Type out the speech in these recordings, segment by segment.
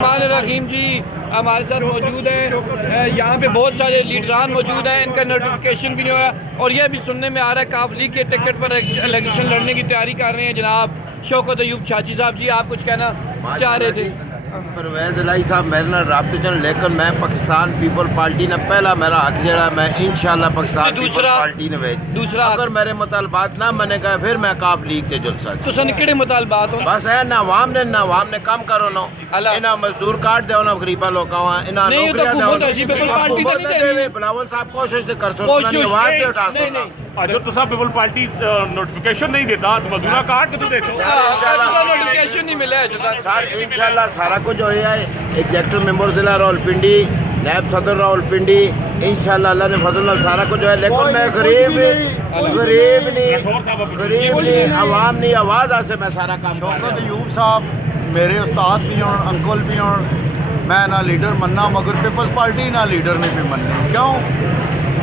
رحیم جی ہمارے ساتھ موجود ہیں، یہاں پہ بہت سارے لیڈران موجود ہیں، ان کا نوٹیفیکیشن بھی نہیں ہوا اور یہ بھی سننے میں آ رہا ہے کاف لیگ کے ٹکٹ پر الیکشن لڑنے کی تیاری کر رہے ہیں جناب شوکت ایوب چھاچی صاحب جی، آپ کچھ کہنا چاہ رہے تھے؟ پرویز الہی صاحب میرے نال رابطے چن، لیکن میں پاکستان پیپل پارٹی نے پہلا میرا حق جڑا میں انشاءاللہ پاکستان پیپل پارٹی نے دوسرا اگر میرے مطالبات نہ منے گئے پھر میں کاف لیگ سے جل سکتا تو سن کہڑے مطالبات ہوں؟ بس ہے نہ عوام نے کام کرو نو انہاں مزدور کارڈ دیو نا غریباں لوکاں انہاں نوکریاں دیو بلاول صاحب کوشش تے کر سو انہاں دی آواز تے اٹھا سو اگر تو پیپل پارٹی نوٹیفیکیشن نہیں دیتا تو مزدورہ کارڈ کتوں دے سو نوٹیفیکیشن نہیں ملے سر انشاءاللہ سارا کچھ ہو ہے ایگزیکٹو ممبر ضلع راولپنڈی نائب صدر راولپنڈی انشاءاللہ اللہ نے فضل نال سارا کچھ ہے، لیکن میں غریب نہیں عوام نہیں آواز آسے میں سارا کام شوکت ایوب صاحب میرے استاد بھی ہوں، انکل بھی ہوں، میں نہ لیڈر مننا مگر پیپلز پارٹی نہ لیڈر نے بھی مننے کیوں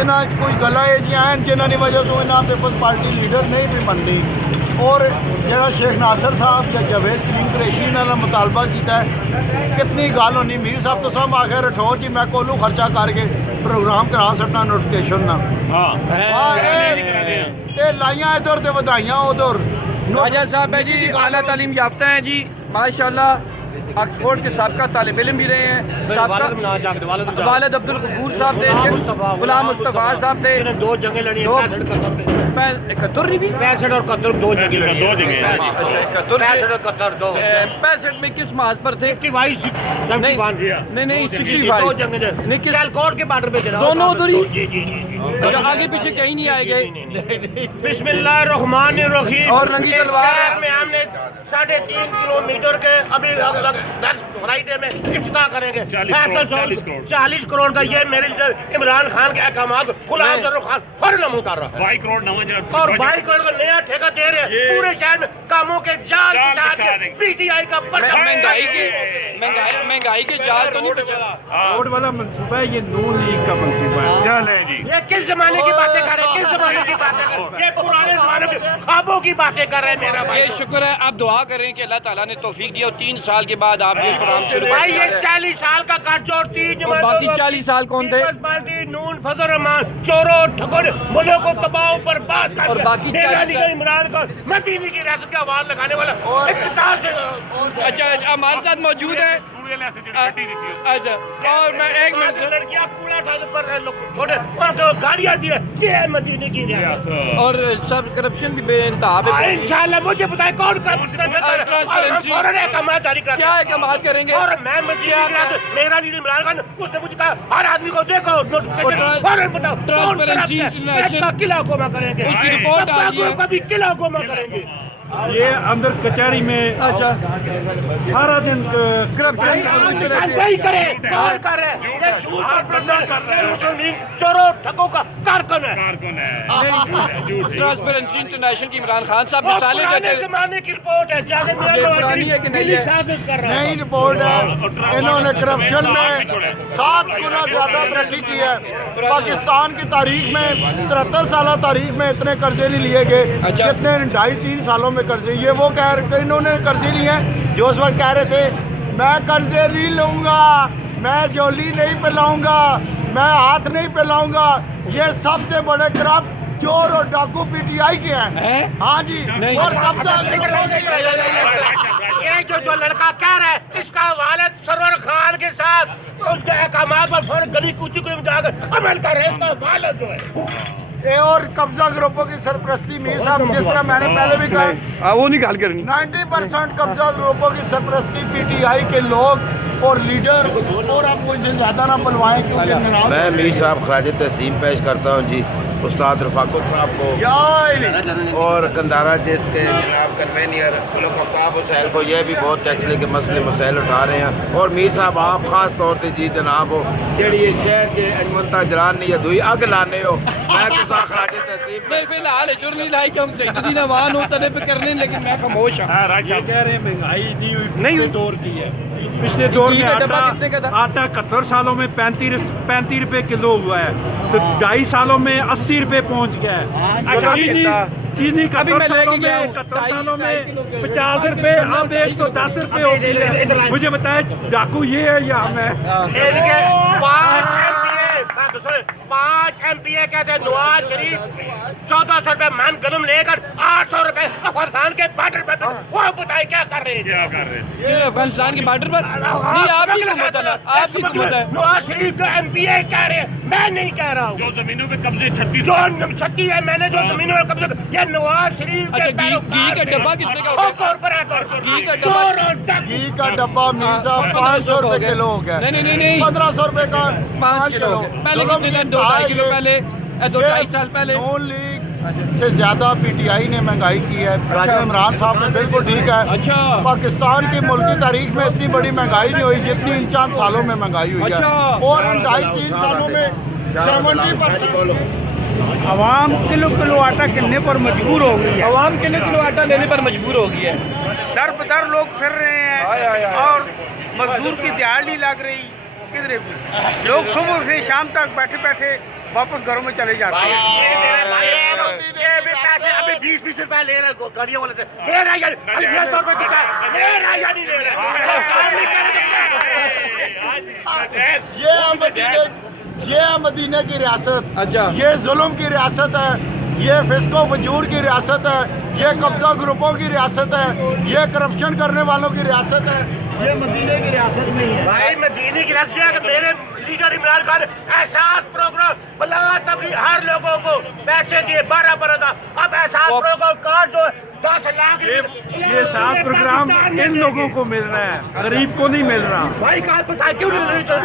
انہاں کوئی گلا یہ جی ہیں جنہاں دی وجہ تو انہاں پیپلز پارٹی لیڈر نہیں بھی مننی اور جڑا شیخ ناصر صاحب یا جاوید کریم قریشی انہاں نے مطالبہ کیتا ہے کتنی گل ہونی میر صاحب تو سب آخر رٹھو جی میں کولو خرچہ کر کے پروگرام کرا سکنا نوٹیفیکیشن نہ لائیاں ادھر تے ودائیاں ادھر خواجہ صاحب ہے جی اعلیٰ تعلیم یافتہ ہیں جی ماشاءاللہ، آکسفورڈ کے سابقہ طالب علم بھی رہے ہیں، والد عبدالغفور صاحب تھے، غلام مصطفیٰ صاحب تھے، دو جنگیں لڑی 71 بھی 65 اور 71 دو جنگیں لڑی 65 میں کس محاذ پر تھے؟ نہیں 65 سیالکوٹ کے بارڈر پہ دونوں ادھر ہی آگے پیچھے کہیں نہیں آئے گئے؟ بسم اللہ الرحمن الرحیم اور ننگی تلوار میں ہم نے 3.5 کلومیٹر کے ابھی فرائیڈے میں افتتاح کریں گے 40 کروڑ کا یہ میرے عمران خان کے احکامات غلام ظفر خان فوراً عمل کر رہا ہے 22 کروڑ اور 22 کروڑ کا نیا ٹھیکہ دے رہے ہیں پورے شہر میں کاموں کے جال بچا کے پی ٹی آئی کا مہنگائی کے جال تو نہیں بچا روڈ والا منصوبہ ہے، یہ نون لیگ کا منصوبہ ہے چلیں جی یہ کس زمانے کی باتیں کر رہے ہیں، کس زمانے کی باتیں کر رہے ہیں، یہ پرانے زمانے کے خوابوں کی باتیں کر رہے ہیں میرا بھائی۔ یہ شکر ہے، آپ دعا کریں کہ اللہ تعالیٰ نے توفیق دیا اور 3 سال کے بعد آپ یہ پروگرام شروع بھائی یہ 40 سال کا کٹ جوڑ 3 اور باقی 40 سال کون تھے؟ پارٹی نون فضل الرحمان چوروں ٹھگوں ملک کو تباہ و برباد کر اور باقی میرا لیڈر عمران خان میں بیوی کی ریاست کی آواز لگانے والا اقتدار سے اچھا ہمارے ساتھ موجود ہے اچھا اور میں ایک منٹ لڑکیاں کوڑا ڈال پر لوگ چھوڑے اور جو گاڑیاں دی ہے یہ مدینے کی ریاست اور سب کرپشن بھی بے انتہا پہ انشاءاللہ مجھے بتائیں کون کرپشن فوراً احکامات جاری کر کیا احکامات کریں گے؟ اور میں میرا لیڈر عمران خان اس نے مجھے کہا ہر آدمی کو دیکھو نوٹیفیکیشن فوراً بتاؤ کون کرپشن کا قلعہ گوما کریں گے، اس کی رپورٹ آ رہی ہے کبھی قلعہ گوما کریں گے۔ یہ اندر کچہری میں اچھا سارا دن کرپشن وہی کرے کون کر رہے ہیں، یہ جھوٹ اور بندر کر رہے ہیں، مسلم لیگ چوروں ٹھگوں کا کارکن ہے۔ ٹرانسپیرنسی انٹرنیشنل کی عمران خان صاحب مثالیں پرانے دیتے ہیں، زمانے کی رپورٹ ہے جانے پرانی ہے کہ نہیں ہے؟ ثابت کر رہا ہے۔ نئی رپورٹ ہے، انہوں نے کرپشن میں 7 گنا زیادہ ترقی کی ہے۔ پاکستان کی تاریخ میں 73 سالہ تاریخ میں اتنے قرضے نہیں لیے گئے جتنے 2.5-3 سالوں میں قرضے، یہ وہ کہہ رہے انہوں نے قرضے لیے ہیں جو اس وقت کہہ رہے تھے میں قرضے نہیں لوں گا، میں جولی نہیں پلاؤں گا، میں ہاتھ نہیں پلاؤں گا۔ یہ سب سے بڑے کرپٹ چور اور ڈاکو پی ٹی آئی کے ہیں۔ ہاں جی، اور قبضہ یہ جو لڑکا کہہ رہا ہے اس کا والد سرور خان کے ساتھ اس کے احکامات پر فوراً گلی کوچی کو جا کر عمل کر رہے ہیں، اس کا والد جو ہے اور قبضہ گروپوں کی سرپرستی میر صاحب جس طرح میں نے پہلے بھی کہا وہ نہیں گال کرنی 90% قبضہ گروپوں کی سرپرستی پی ٹی آئی کے لوگ اور لیڈر، اور آپ مجھ سے زیادہ نہ بلوائیں کیونکہ میں میر صاحب خراج تحسین پیش کرتا ہوں جی استاد رفاقت صاحب کو اور کندارا جس کے جناب کنوینئر ملک آفتاب حسین کو، یہ بھی بہت ٹیکسلے کے مسئلے مسائل اٹھا رہے ہیں۔ اور میر صاحب آپ خاص طور سے جی جناب ہو جیڑی یہ شہر کے انجمن تاجران نے یہ دوئی اگ لانے ہو، میں تو خراج تحسین میں فی الحال جرم نہیں لائی کہ ہم سیدی نوان ہوتا ہے پہ کرنے، لیکن میں خاموش ہوں۔ کہہ رہے ہیں مہنگائی نہیں ہوئی دور کی ہے، پچھلے دور میں آٹا 71 سالوں میں 35 روپے کلو ہوا ہے، تو 2.5 سالوں میں 80 روپے پہنچ گیا ہے۔ چینی ابھی میں لے کے گیا ہوں 71 سالوں میں 50 روپے اب 110 روپے ہو گئی ہے. مجھے بتائیں ڈاکو یہ ہے یا میں؟ 5 MPA کہتے ہیں نواز شریف 1400 روپے من گلم لے کر 800 روپے افغانستان کے بارڈر پر وہ بتائیں کیا کر رہے ہیں. یہ افغانستان کے بارڈر پر نہیں آپ کی حکومت ہے نا، آپ کی حکومت ہے. نواز شریف جو MPA کہہ رہے ہیں میں نہیں کہہ رہا ہوں. جو زمینوں پہ قبضے 36 ہے میں نے جو زمینوں پہ قبضے یہ نواز شریف کے گھی کا ڈبہ کتنے کا ہوگا؟ گھی کا ڈبہ گھی کا ڈبہ مرزا 500 روپے کلو ہو گیا. نہیں 1500 روپے کا 5 کلو پہلے کتنے تھے؟ 2-2.5 کلو پہلے 2-2.5 سال پہلے. نون لیگ سے زیادہ پی ٹی آئی نے مہنگائی کی ہے. راجہ عمران صاحب نے بالکل ٹھیک ہے. اچھا پاکستان کی ملکی تاریخ میں اتنی بڑی مہنگائی نہیں ہوئی جتنی ان 4 سالوں میں مہنگائی ہوئی ہے. اور ان 2.5-3 سالوں میں 70%. عوام کلو آٹا کلنے پر مجبور ہو گئی ہے. عوام کلو آٹا لینے پر مجبور ہو گئی ہے. در بدر لوگ پھر رہے ہیں اور مزدور کی دیہڑ نہیں لگ رہی. کدھر لوگ صبح سے شام تک بیٹھے بیٹھے واپس گھروں میں چلے جاتے ہیں. ابھی 20 روپے لے رہے گاڑیوں والے سے لے رہا یا نہیں لے رہا. یہ مدینہ کی ریاست، اچھا یہ ظلم کی ریاست ہے، یہ فسق و فجور کی ریاست ہے، یہ قبضہ گروپوں کی ریاست ہے، یہ کرپشن کرنے والوں کی ریاست ہے. یہ مدینہ کی ریاست نہیں ہے بھائی. مدینہ کی ریاست ہے کہ میرے لیڈر عمران خان احساس پروگرام بلا تبلیغ ہر لوگوں کو پیسے دیے 12 کا. اب احساس پروگرام کارڈ جو 10 لاکھ یہ سات پروگرام ان لوگوں کو مل رہا ہے، غریب کو نہیں مل رہا. بھائی کہاں پتہ کیوں نہیں لے رہے؟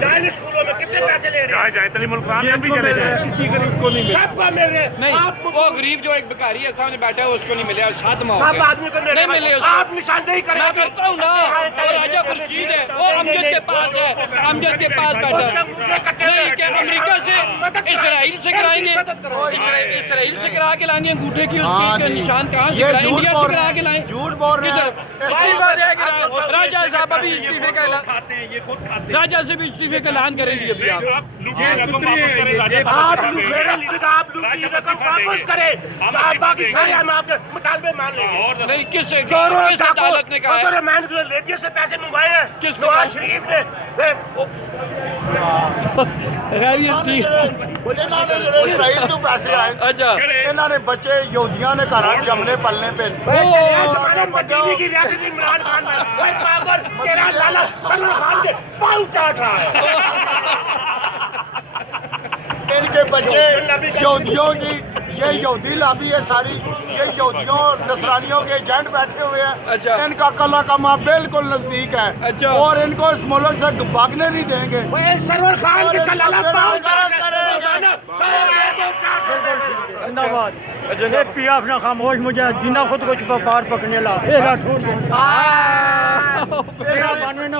جائیں اسکولوں میں کتنے پیسے لے رہے ہیں؟ کسی غریب کو نہیں مل رہا. سب کو مل رہے ہیں. نہیں وہ غریب جو ایک بکاری ہے سامنے بیٹھا ہے اس کو نہیں ملے. خاتمہ ہو سب گیا. آدمی کو نہیں ملے اس کو. آپ نشان نہیں کریں. میں کرتا ہوں نا. اور راجہ خورشید ہے وہ امجد کے پاس ہے، امجد کے پاس بیٹھا ہے. نہیں کہ امریکہ سے اسرائیل سے کرائیں گے، اسرائیل سے کرا کے لائیں گے انگوٹھے کی اس کی نشان کہاں سے کرائیں؟ انڈیا سے کرا کے لائیں. جھوٹ بول رہے ہیں. راجہ صاحب ابھی استعفے کا اعلان، راجہ سے بھی استعفے کا اعلان کریں گے ابھی آپ. آپ میرے لیڈر کا آپ لوگ کی رقم واپس کریں. آپ باقی سارے ہم آپ کے مطالبے مان لیں گے. نہیں کس عدالت نے کہا ہے؟ میں نے لیبیا سے پیسے منگوائے ہیں کس نواز شریف نے. اسرائیل تو پیسے آئے. اچھا انہوں نے بچے یہودیاں نے گھر جمنے پلنے پہ. مدینہ کی ریاست عمران خان میں کوئی پاگل تیرا لالا سلمان خان کے پاؤں چاٹ رہا ہے. ان کے بچے یہودیوں کی یہ یہودی لابی ہے ساری، یہ یہودیوں اور نصرانیوں کے ایجنٹ بیٹھے ہوئے ہیں. ان کا کلا کما بالکل نزدیک ہے اور ان کو اس ملک سے بھاگنے نہیں دیں گے. سرور خان جس کا لالا پاؤں چاٹ پی آپ نے خاموش مجھے جینا خود کو چھپا پار پکڑنے لا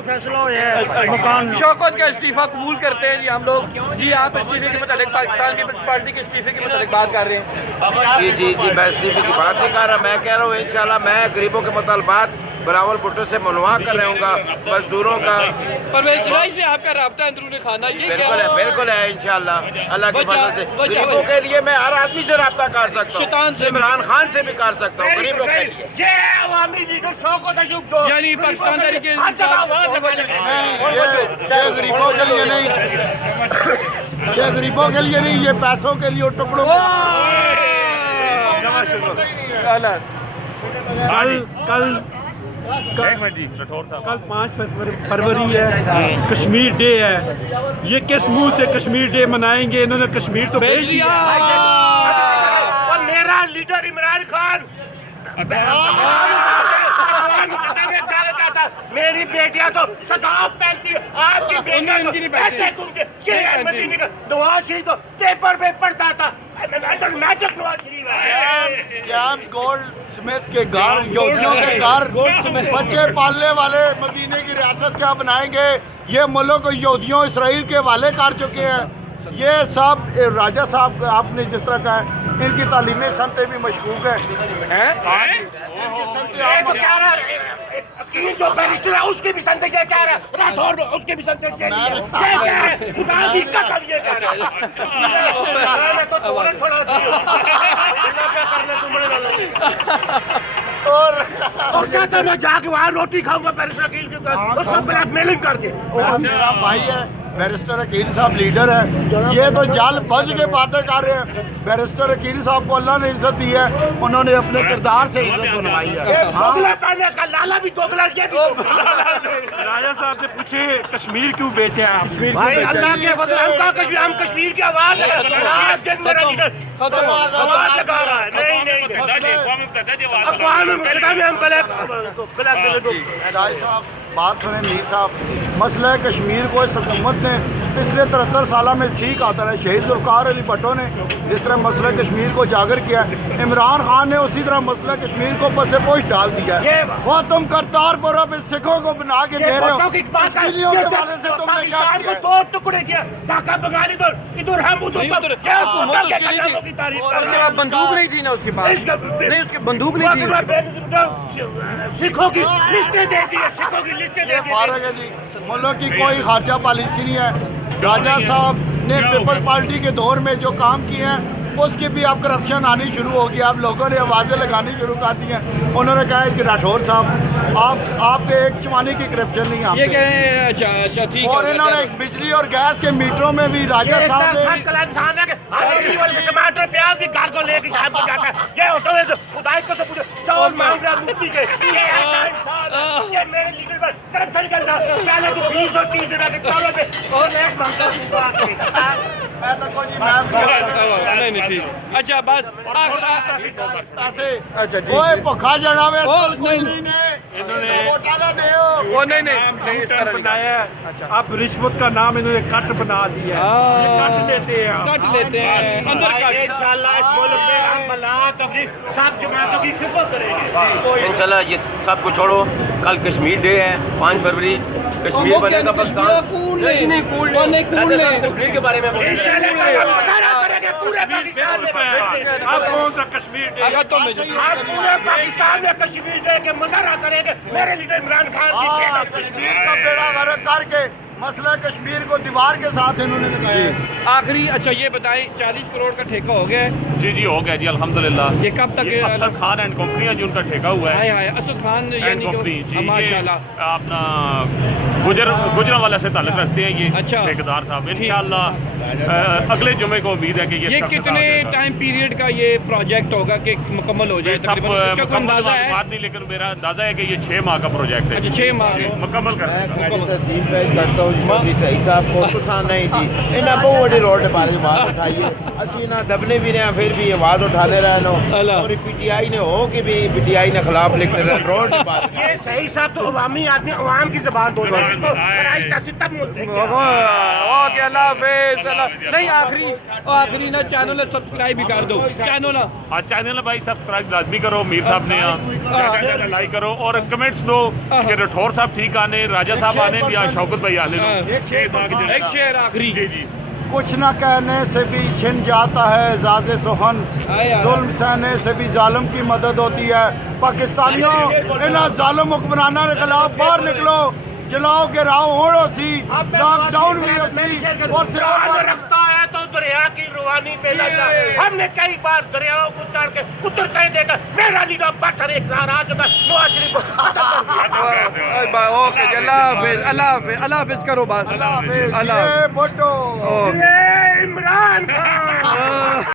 فیصلہ ہوا ہے مکان. شوکت کا استعفیٰ قبول کرتے ہیں جی ہم لوگ. جی آپ استعفے کے متعلق پاکستان پیپلز پارٹی کے استعفے کے متعلق بات کر رہے ہیں. جی میں استعفے کی بات نہیں کر رہا. میں کہہ رہا ہوں انشاءاللہ میں غریبوں کے مطالبات بلاول بھٹو سے منوا کر رہوں گا. مزدوروں کا پرویز الہی سے آپ کا رابطہ اندرون خانہ یہ کیا ہے؟ بالکل ہے انشاءاللہ اللہ کی فضل سے. غریبوں کے لیے میں ہر آدمی سے رابطہ کر سکتا ہوں، عمران خان سے بھی کر سکتا ہوں. غریبوں کے لیے یہ عوامی لیڈر شوکت ایوب جو یعنی پاکستان تحریک یہ غریبوں کے لیے نہیں، یہ غریبوں کے لیے نہیں، یہ پیسوں کے لیے ٹکڑوں کل 5 فروری ہے، کشمیر ڈے ہے. یہ کس منہ سے کشمیر ڈے منائیں گے؟ انہوں نے کشمیر تو بھیج دیا. اور میرا لیڈر عمران خان میری بیٹیاں تو صداف پہنتی ہے، آپ کی بیٹیاں تو ایسے گھوم کے یہ مدینہ کا نواز شریف تو پیپر پہ پڑھتا تھا. میجک نواز شریف ہے. جیمز گولڈ سمتھ کے گھر، یہودیوں کے گھر بچے پالنے والے مدینہ کی ریاست کیا بنائیں گے؟ یہ ملک کو یہودیوں اسرائیل کے حوالے کر چکے ہیں. یہ سب راجہ صاحب آپ نے جس طرح کہا ہے ان کی تعلیمی سنتیں بھی مشکوک ہیں. ان کی سنتیں یہ تو کہہ رہا ہے عقیل جو بیرسٹر ہے اس کی بھی سنتے یہ کہہ رہا ہے راٹھور اس کی بھی سنتے یہ کہہ رہا ہے خدا کی قسم یہ کہہ رہا ہے میں تو توڑے چھوڑا دیو اللہ کیا کرنے تمہارے والوں اور کہتا ہے میں جا کے وہاں روٹی کھاؤں گا بیرسٹر عقیل کے اس کو بلیک میلنگ کر دے. میرا بھائی ہے بیرسٹر عقیل صاحب لیڈر ہے. یہ تو جال بج کے باتیں کر رہے ہیں. بیرسٹر عقیل صاحب کو اللہ نے عزت دی ہے, انہوں نے اپنے کردار سے عزت بنوائی ہے. دوگلا پہنے کا لالا بھی دوگلا یہ بھی راجہ صاحب سے پوچھے کشمیر کیوں بیچے آپ؟ بھائی اللہ کے فضل ہم کا کشمیر ہم کشمیر کی آواز ہے رات دن میرا لیڈر آواز لگا رہا ہے. نہیں اقوام متحدہ میں ہم بلیک شاہ صاحب بات سنیں میر صاحب, مسئلہ کشمیر کو اس حکومت نے پچھلے 73 سالہ میں ٹھیک آتا ہے. شہید ذوالفقار علی بھٹو نے جس طرح مسئلہ کشمیر کو اجاگر کیا ہے, عمران خان نے اسی طرح مسئلہ کشمیر کو پس پوش ڈال دیا ہے. وہ تم کرتارپور اب سکھوں کو بنا کے دے رہے ہو. کشمیریوں کے والے سے تم نے کیا کیا ہے؟ دو ٹکڑے کیا ڈھاکہ بنگال ادھر ہم ادھر بندوق نہیں تھی نا اس کے پاس, نہیں اس کی بندوق نہیں تھی. سکھوں کی لسٹیں دے دی ہے, سکھوں کی لسٹیں دے دی فارغ ہے جی, ملک کی کوئی خارجہ پالیسی نہیں ہے. راجہ صاحب نے پیپلز پارٹی کے دور میں جو کام کیے ہیں اس کی بھی اب کرپشن آنی شروع ہوگی. اب لوگوں نے آوازیں لگانی شروع کر دی ہیں. انہوں نے کہا ہے کہ راٹھور صاحب آپ کے ایک چمانی کی کرپشن نہیں یہ ہے. کہہ رہے ہیں اچھا ٹھیک اور انہوں نے بجلی اور گیس کے میٹروں میں بھی راجہ صاحب نے ٹماٹر پیاز بھی گھر کو لے کے شام کو جاتا ہے. یہ ہوتا ہے خدائی کو تو پوچھو چاول مانگ رہا مٹی کے یہ میرے لیڈر پر کرپشن کرتا ہے. پہلے تو 20 اور 30 روپے کے چاول پہ اور میں ایک مانگتا نہیں ٹھیک. اچھا بات اچھا جی کوئی بھکھا جڑا ہوئے وہ نہیں بنایا اب رشوت کا نام انہوں نے کٹ بنا دیا. کٹ لیتے ہیں اندر انشاءاللہ اس ملک میں ہم بلا تفریح سب جماعتوں کی خدمت کریں گے. انشاءاللہ یہ سب کو چھوڑو, کل کشمیر ڈے ہے 5 فروری. کشمیر بنے گا پاکستان. نہیں کشمیر کے بارے میں پورے پاکستان میں اب کون سا کشمیر ڈے؟ اگر تو آپ پورے پاکستان میں کشمیر ڈے کے مظاہرہ کریں گے. میرے لیڈر عمران خان کی کشمیر کا بیڑا غرق کر کے مسئلہ کشمیر کو دیوار کے ساتھ انہوں نے دکھایا ہے. آخری اچھا یہ بتائیں 40 کروڑ کا ٹھیکہ ہو گیا ہے؟ جی ہو گیا جی الحمدللہ. یہ کب تک اسد خان اینڈ کمپنی ہے جو ان کا ٹھیکہ ہوا ہے. ہے اسد خان اینڈ کمپنی جی ماشاءاللہ اپنا گجرا والے سے تعلق رکھتے ہیں یہ اچھا ٹھیکیدار صاحب. انشاءاللہ اگلے جمعے کو امید ہے کہ یہ کتنے ٹائم پیریڈ کا یہ پروجیکٹ ہوگا کہ مکمل ہو جائے؟ مکمل معلومات نہیں لیکن میرا اندازہ ہے کہ یہ 6 ماہ کا پروجیکٹ ہے. اچھا 6 ماہ مکمل کر تحسین پیش کرتا ہوں چودھری صحیح صاحب کو. پسند نہیں تھی انہیں بہت بڑی روڈ کے بارے میں بات اٹھائی ہے. اسی نہ دبنے بھی نہیں پھر بھی آواز اٹھانے رہے نو. اور پی ٹی آئی نے ہو کہ بھی پی ٹی آئی نے خلاف لکھ رہے روڈ کے بارے میں. یہ صحیح صاحب تو عوامی آدمی عوام کی زبان بول رہے ہیں. اوکے اللہ حافظ. نہیں آخری نا چینل سبسکرائب بھی کر دو. چینل بھائی سبسکرائب لازمی کرو. میر صاحب نے لائک کرو اور کمنٹس دو کہ راٹھور صاحب ٹھیک آنے, راجہ صاحب آنے یا شوکت بھائی آنے. ایک شعر آخری. جی کچھ نہ کہنے سے بھی چھن جاتا ہے اعزاز سخن, ظلم سہنے سے بھی ظالم کی مدد ہوتی ہے. پاکستانیوں ان ظالم حکمرانوں کے خلاف باہر نکلو, جلاؤ کے راؤ اوڑو سی, لاک ڈاؤن بھی سی اور رکھتا ہے تو دریا کی روانی پہ لگا. ہم نے کئی بار دریاؤں کو چڑھ کے اتر کہیں دے کر میرا لیڈر بچر ایک ناراض ہوتا ہے نواز شریف کو. اوکے اللہ حافظ کرو بات. اللہ حافظ. یہ بھٹو یہ عمران خان